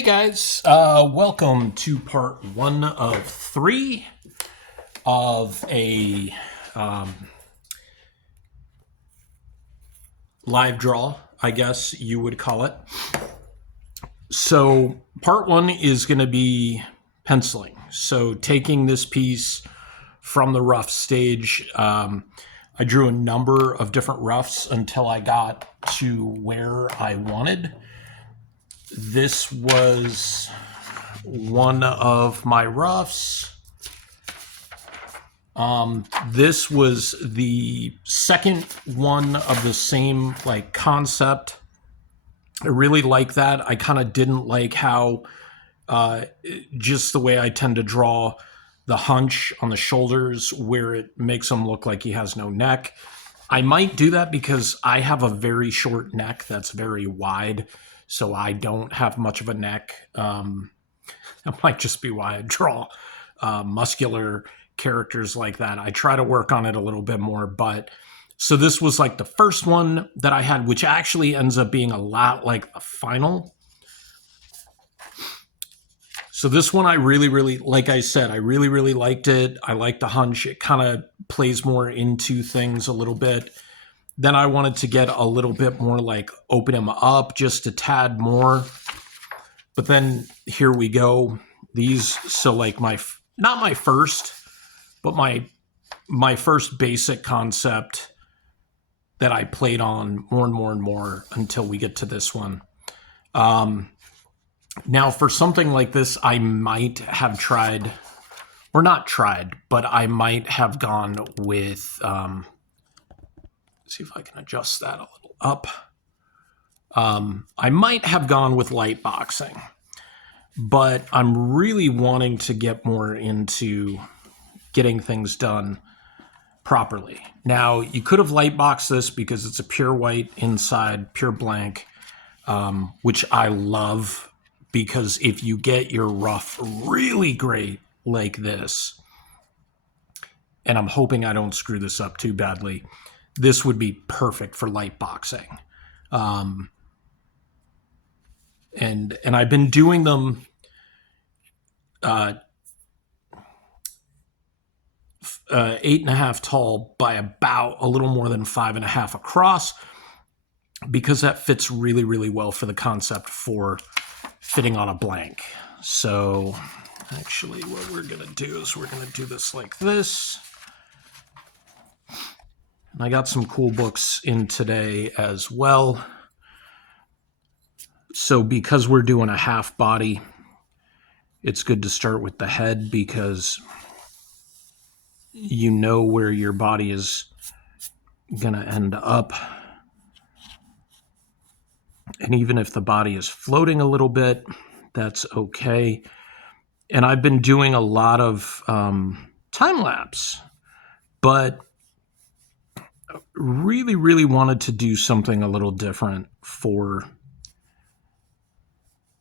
Hey guys, welcome to part 1 of 3 of a live draw, I guess you would call it. So part 1 is going to be penciling. So taking this piece from the rough stage, I drew a number of different roughs until I got to where I wanted. This was one of my roughs. This was the second one of the same concept. I really like that. I kind of didn't like how just the way I tend to draw the hunch on the shoulders where it makes him look like he has no neck. I might do that because I have a very short neck that's very wide, so I don't have much of a neck. That might just be why I draw muscular characters like that. I try to work on it a little bit more, but so this was like the first one that I had, which actually ends up being a lot like the final. So this one I really, like I said, I really liked it. I like the hunch. It kind of plays more into things a little bit. Then I wanted to get a little bit more like open him up just a tad more. But then here we go. These, so like not my first, but my first basic concept that I played on more and more until we get to this one. Now for something like this, I might have tried, or not tried, but I might have gone with, see if I can adjust that a little up. I might have gone with light boxing, but I'm really wanting to get more into getting things done properly. Now, you could have light boxed this because it's a pure white inside, pure blank, which I love because if you get your rough really great like this, and I'm hoping I don't screw this up too badly, this would be perfect for light boxing. And I've been doing them 8.5 tall by about a little more than 5.5 across, because that fits really well for the concept for fitting on a blank. So actually what we're going to do is we're going to do this like this. And I got some cool books in today as well. So because we're doing a half body, it's good to start with the head because you know where your body is going to end up. And even if the body is floating a little bit, that's okay. And I've been doing a lot of time lapse, but really wanted to do something a little different for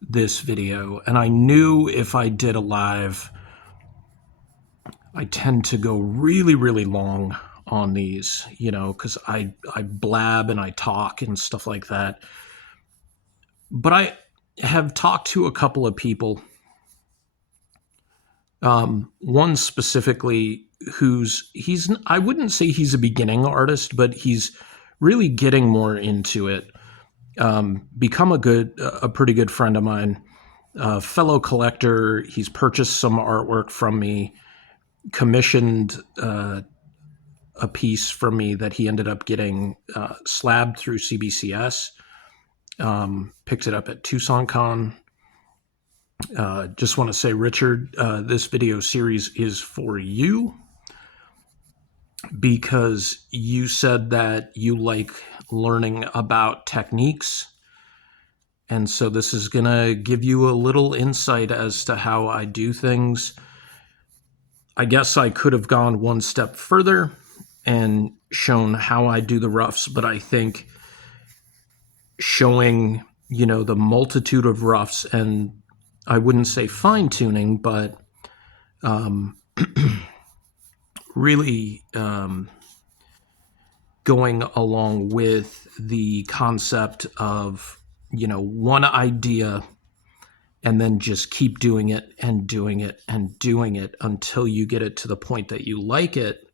this video. And I knew if I did a live, I tend to go really long on these, because I blab and I talk and stuff like that. But I have talked to a couple of people, one specifically I wouldn't say he's a beginning artist, but he's really getting more into it. Become a pretty good friend of mine, fellow collector. He's purchased some artwork from me, commissioned a piece from me that he ended up getting slabbed through CBCS. Picked it up at TucsonCon. Just want to say, Richard, this video series is for you because you said that you like learning about techniques. And so this is going to give you a little insight as to how I do things. I guess I could have gone one step further and shown how I do the roughs, but I think showing, the multitude of roughs, and I wouldn't say fine-tuning, but really going along with the concept of, one idea and then just keep doing it and doing it and doing it until you get it to the point that you like it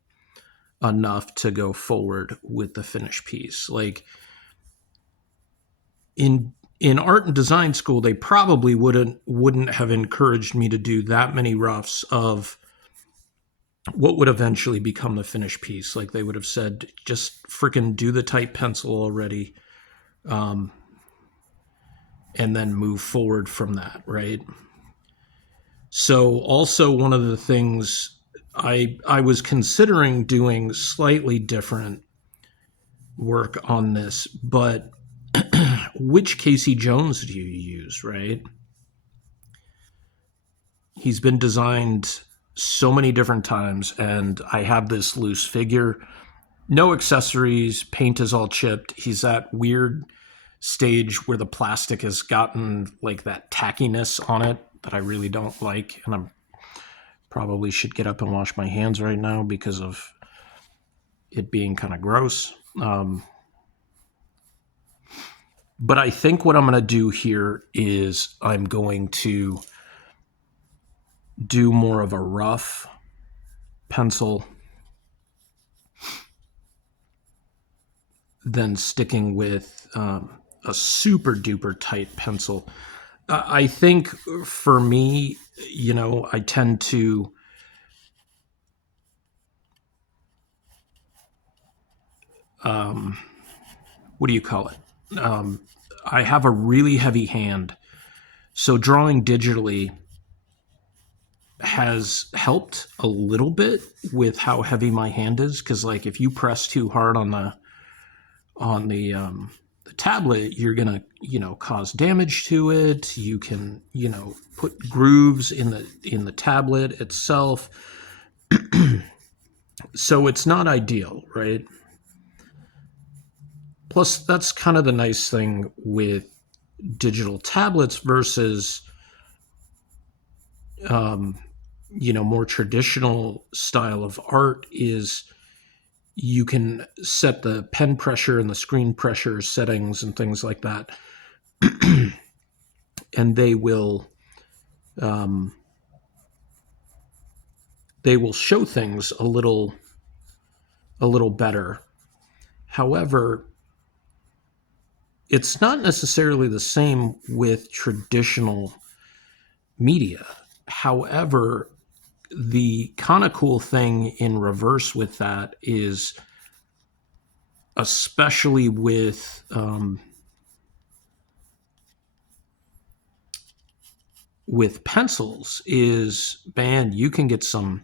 enough to go forward with the finished piece. Like in art and design school, they probably wouldn't have encouraged me to do that many roughs of what would eventually become the finished piece. Like they would have said, just freaking do the type pencil already, and then move forward from that, right? So also one of the things I was considering doing slightly different work on this, but which Casey Jones do you use, right? He's been designed so many different times, and I have this loose figure. No accessories, paint is all chipped. He's that weird stage where the plastic has gotten like that tackiness on it that I really don't like, and I'm probably should get up and wash my hands right now because of it being kind of gross. But I think what I'm going to do here is I'm going to do more of a rough pencil than sticking with a super duper tight pencil. I think for me, I tend to what do you call it? I have a really heavy hand, so drawing digitally has helped a little bit with how heavy my hand is. Because like if you press too hard on the tablet, you're gonna cause damage to it. You can put grooves in the tablet itself, so it's not ideal, right? Plus, that's kind of the nice thing with digital tablets versus more traditional style of art is you can set the pen pressure and the screen pressure settings and things like that, and they will show things a little better. However, it's not necessarily the same with traditional media. However, the kind of cool thing in reverse with that is, especially with pencils, is, man, you can get some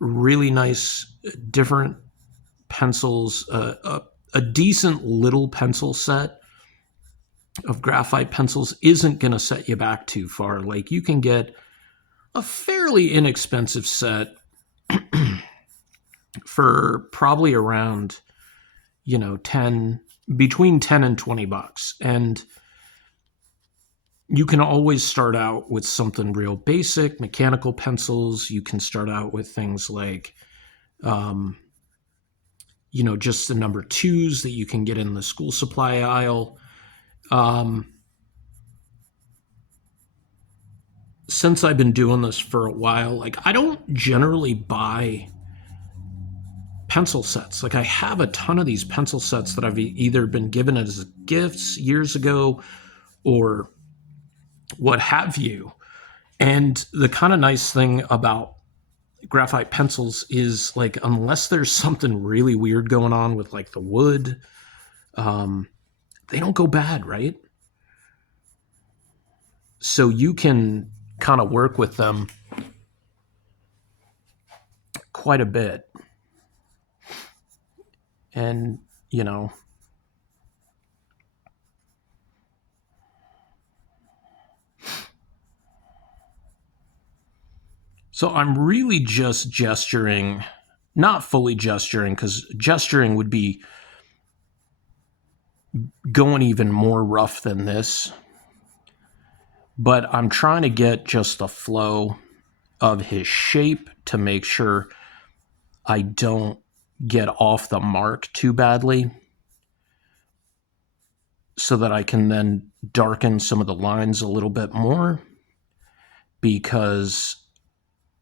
really nice different pencils. A decent little pencil set of graphite pencils isn't going to set you back too far. Like you can get a fairly inexpensive set for probably around between 10 and $20, and you can always start out with something real basic, mechanical pencils. You can start out with things like just the number twos that you can get in the school supply aisle. Since I've been doing this for a while, like I don't generally buy pencil sets. Like I have a ton of these pencil sets that I've either been given as gifts years ago or what have you. And the kind of nice thing about graphite pencils is, like, unless there's something really weird going on with like the wood, they don't go bad, right? So you can kind of work with them quite a bit. And, so I'm really just gesturing, not fully gesturing, because gesturing would be going even more rough than this. But I'm trying to get just the flow of his shape to make sure I don't get off the mark too badly. so that I can then darken some of the lines a little bit more, because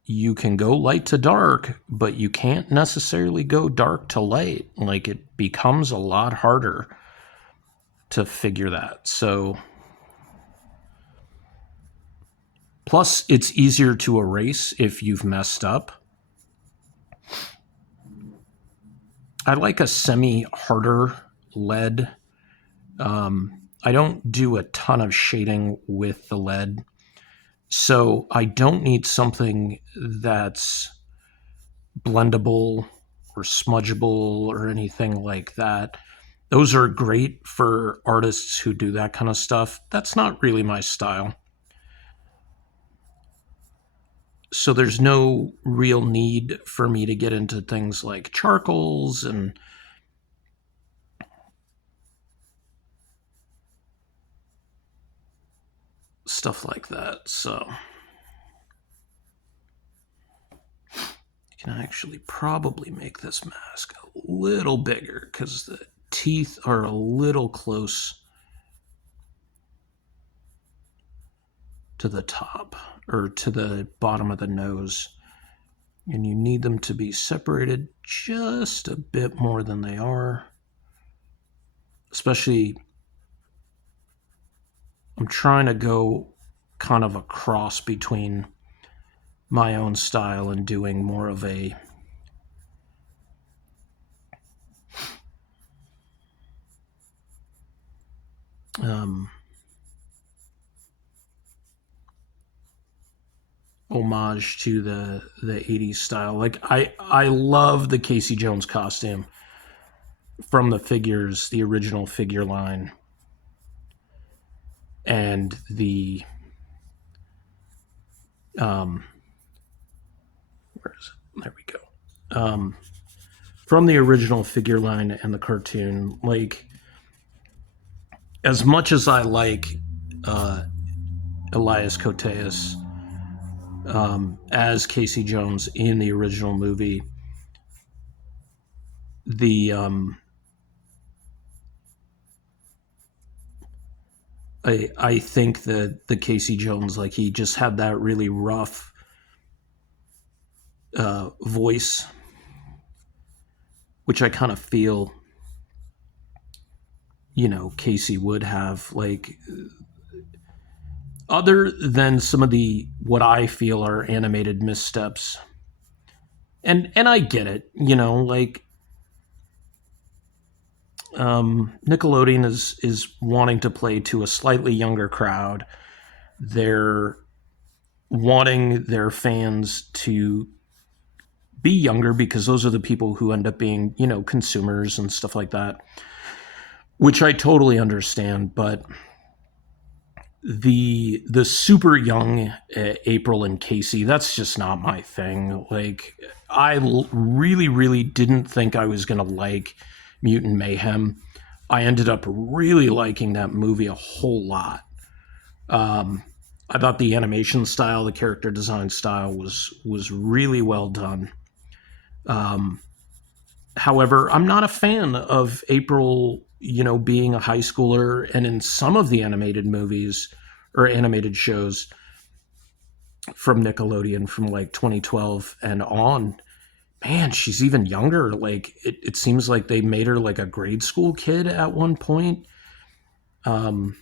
you can go light to dark, but you can't necessarily go dark to light. Like, it becomes a lot harder to figure that. So, plus, it's easier to erase if you've messed up. I like a semi harder lead. I don't do a ton of shading with the lead, so I don't need something that's blendable or smudgeable or anything like that. Those are great for artists who do that kind of stuff. That's not really my style. So there's no real need for me to get into things like charcoals and stuff like that. So you can actually probably make this mask a little bigger because the teeth are a little close to the top or to the bottom of the nose. And you need them to be separated just a bit more than they are. Especially, I'm trying to go kind of a cross between my own style and doing more of a homage to the 80s style. Like, I love the Casey Jones costume from the figures, the original figure line, and the where is it? There we go. From the original figure line and the cartoon, like, as much as I like Elias Koteas as Casey Jones in the original movie, the I think that the Casey Jones, like, he just had that really rough voice, which I kind of feel, Casey would have. Like, other than some of the what I feel are animated missteps, and I get it, like, Nickelodeon is wanting to play to a slightly younger crowd. They're wanting their fans to be younger because those are the people who end up being, consumers and stuff like that, which I totally understand. But the super young April and Casey, that's just not my thing. Like, I really didn't think I was gonna like Mutant Mayhem. I ended up really liking that movie a whole lot. I thought the animation style, the character design style was really well done. However, I'm not a fan of April, being a high schooler, and in some of the animated movies or animated shows from Nickelodeon from like 2012 and on, man, she's even younger. Like, it seems like they made her like a grade school kid at one point. And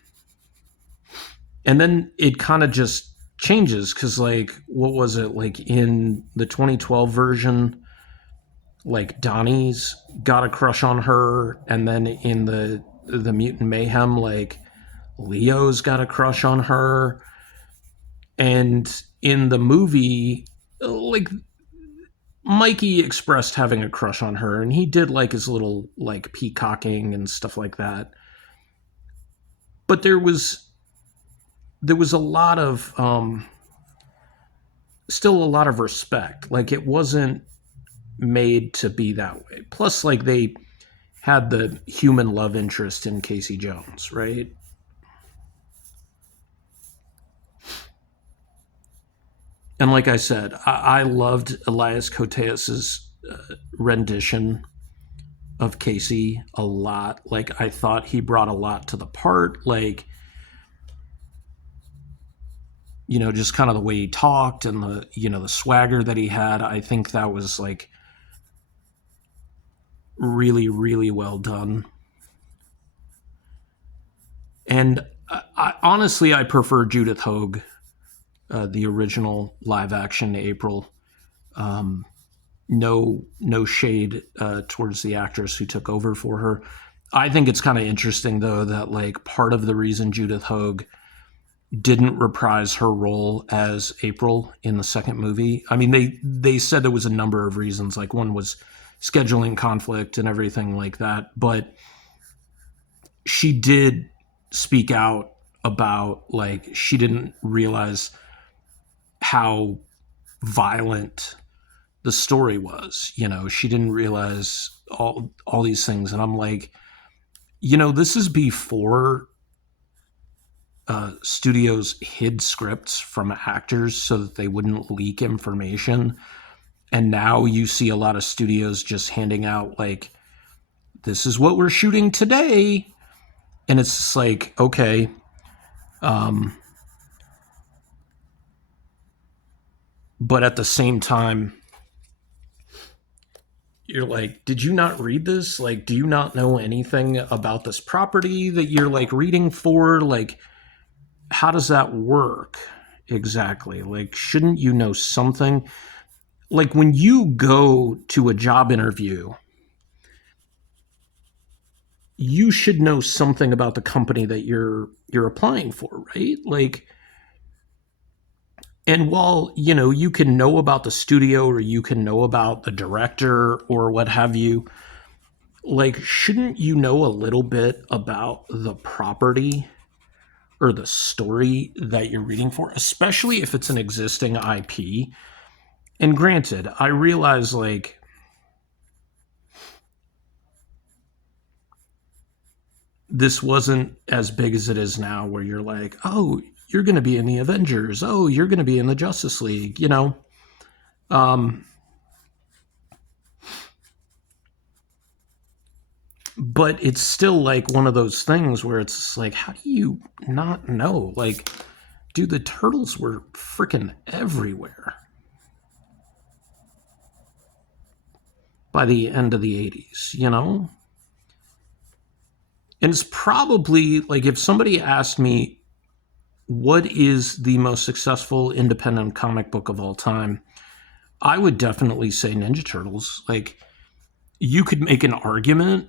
then it kind of just changes because, like, what was it, like in the 2012 version, like, Donnie's got a crush on her, and then in the Mutant Mayhem, like, Leo's got a crush on her, and in the movie, like, Mikey expressed having a crush on her, and he did like his little like peacocking and stuff like that. But there was a lot of still a lot of respect. Like, it wasn't made to be that way. Plus, like, they had the human love interest in Casey Jones, right? And like I said, I loved Elias Koteas's rendition of Casey a lot. Like, I thought he brought a lot to the part. Like, just kind of the way he talked and the swagger that he had. I think that was like really, really well done. And honestly, I prefer Judith Hoag, the original live action April. No shade towards the actress who took over for her. I think it's kind of interesting though that like part of the reason Judith Hoag didn't reprise her role as April in the second movie. I mean, they said there was a number of reasons. Like one was scheduling conflict and everything like that, but she did speak out about like she didn't realize how violent the story was. She didn't realize all these things, and I'm like, this is before studios hid scripts from actors so that they wouldn't leak information. And now you see a lot of studios just handing out like, this is what we're shooting today. And it's just like, okay. But at the same time, you're like, did you not read this? Like, do you not know anything about this property that you're like reading for? Like, how does that work exactly? Like, shouldn't you know something? Like, when you go to a job interview, you should know something about the company that you're applying for, right? Like, and while you can know about the studio or you can know about the director or what have you, like, shouldn't you know a little bit about the property or the story that you're reading for, especially if it's an existing IP? And granted, I realize like this wasn't as big as it is now where you're like, oh, you're going to be in the Avengers. Oh, you're going to be in the Justice League, But it's still like one of those things where it's like, how do you not know? Like, dude, the Turtles were freaking everywhere by the end of the 80s. And it's probably like if somebody asked me, what is the most successful independent comic book of all time? I would definitely say Ninja Turtles. Like, you could make an argument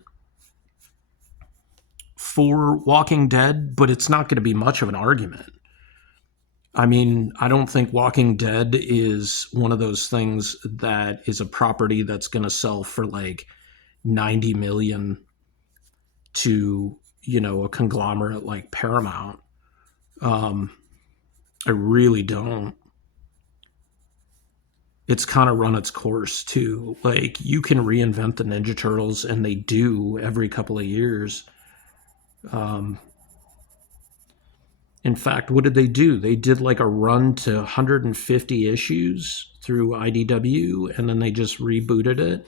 for Walking Dead, but it's not going to be much of an argument. I mean, I don't think Walking Dead is one of those things that is a property that's going to sell for like 90 million to, a conglomerate like Paramount. I really don't. It's kind of run its course too. Like, you can reinvent the Ninja Turtles, and they do every couple of years. In fact, what did they do? They did like a run to 150 issues through IDW, and then they just rebooted it.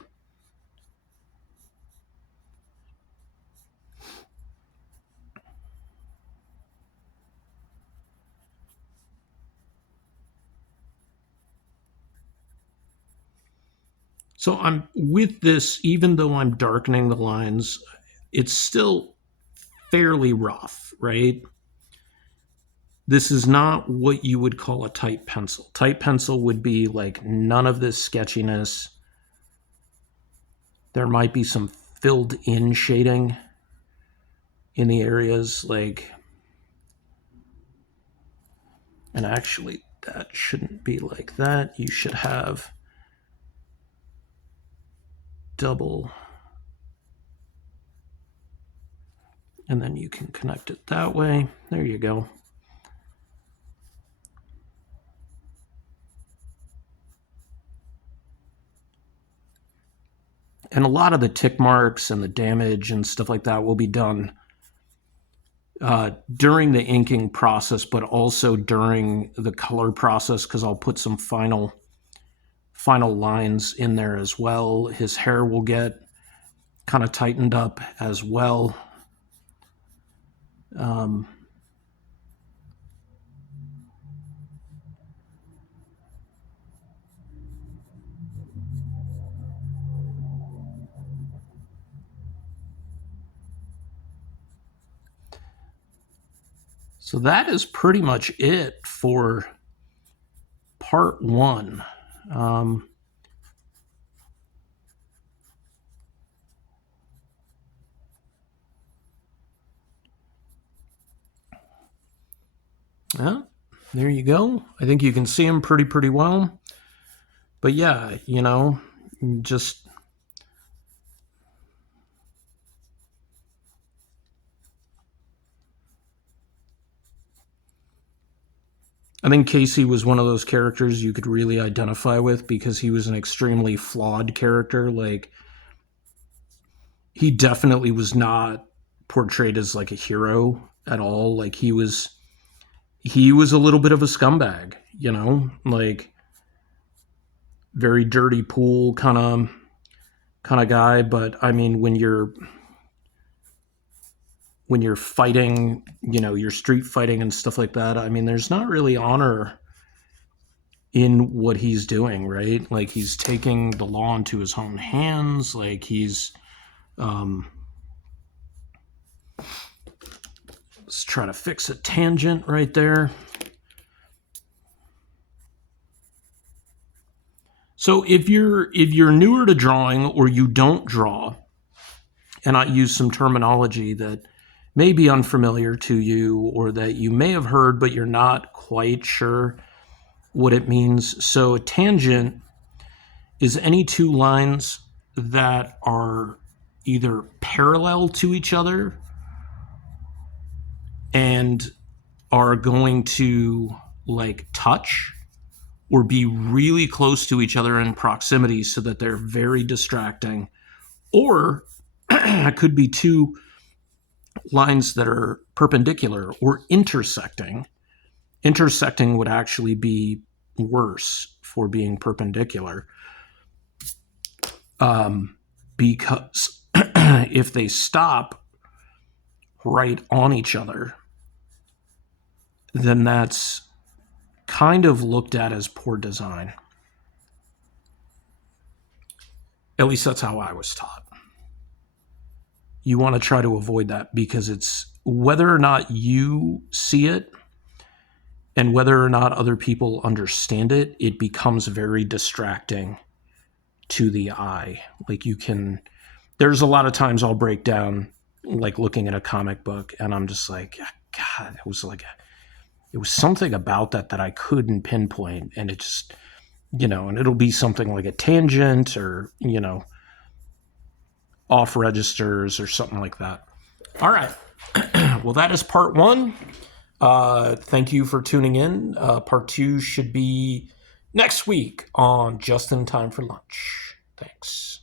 So I'm with this, even though I'm darkening the lines, it's still fairly rough, right? This is not what you would call a tight pencil. Tight pencil would be like none of this sketchiness. There might be some filled in shading in the areas like, and actually that shouldn't be like that. You should have double, and then you can connect it that way. There you go. And a lot of the tick marks and the damage and stuff like that will be done during the inking process, but also during the color process, because I'll put some final lines in there as well. His hair will get kind of tightened up as well. So that is pretty much it for part one. Yeah, there you go. I think you can see him pretty well. But yeah, just I think Casey was one of those characters you could really identify with because he was an extremely flawed character. Like, he definitely was not portrayed as like a hero at all. Like, he was a little bit of a scumbag, like very dirty pool kind of guy. But I mean, when you're fighting, you're street fighting and stuff like that, I mean, there's not really honor in what he's doing, right? Like, he's taking the law into his own hands. Like, he's let's try to fix a tangent right there. So if you're newer to drawing, or you don't draw, and I use some terminology that may be unfamiliar to you, or that you may have heard but you're not quite sure what it means. So a tangent is any two lines that are either parallel to each other and are going to like touch or be really close to each other in proximity so that they're very distracting. Or it could be two lines that are perpendicular or intersecting. Intersecting would actually be worse for being perpendicular, because if they stop right on each other, then that's kind of looked at as poor design. At least that's how I was taught. You want to try to avoid that, because it's whether or not you see it and whether or not other people understand it, it becomes very distracting to the eye. Like, there's a lot of times I'll break down, like, looking at a comic book, and I'm just like, God, it was something about that I couldn't pinpoint. And it just, and it'll be something like a tangent, or, off registers or something like that. All right. Well, that is part one. Thank you for tuning in. Part two should be next week on Just in Time for Lunch. Thanks.